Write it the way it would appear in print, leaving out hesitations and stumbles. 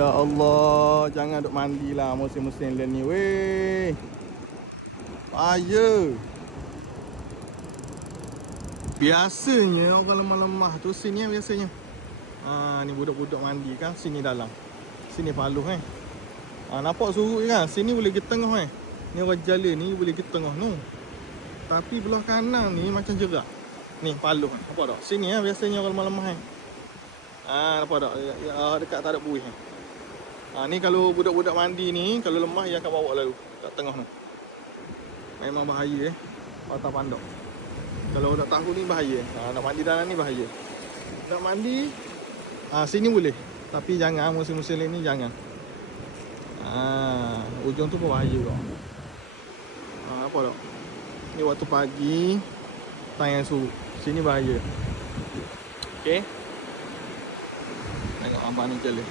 Ya Allah, jangan duk mandi lah musim-musim lain ni weh. Bahaya. Biasanya orang lemah-lemah tu sini biasanya. Ni budak-budak mandi kan sini dalam. Sini paluh nampak surut kan? Sini boleh ke tengah Ni orang jalan ni boleh ke tengah tu. Tapi belah kanan ni macam jerak. Ni paluh nampak tak? Sini biasanya orang lemah-lemah nampak tak? Dekat tak ada buih ni kalau budak-budak mandi ni, kalau lemah dia akan bawa lalu kat tengah tu. Memang bahaya patah pandok. Kalau tak tahu ni bahaya. Nak mandi dalam ni bahaya. Nak mandi sini boleh. Tapi jangan musim-musim lain ni jangan. Ujung tu pun bahaya kau. Apa tak? Ni waktu pagi tangan surut. Sini bahaya. Okey. Tengok abang ni jalan.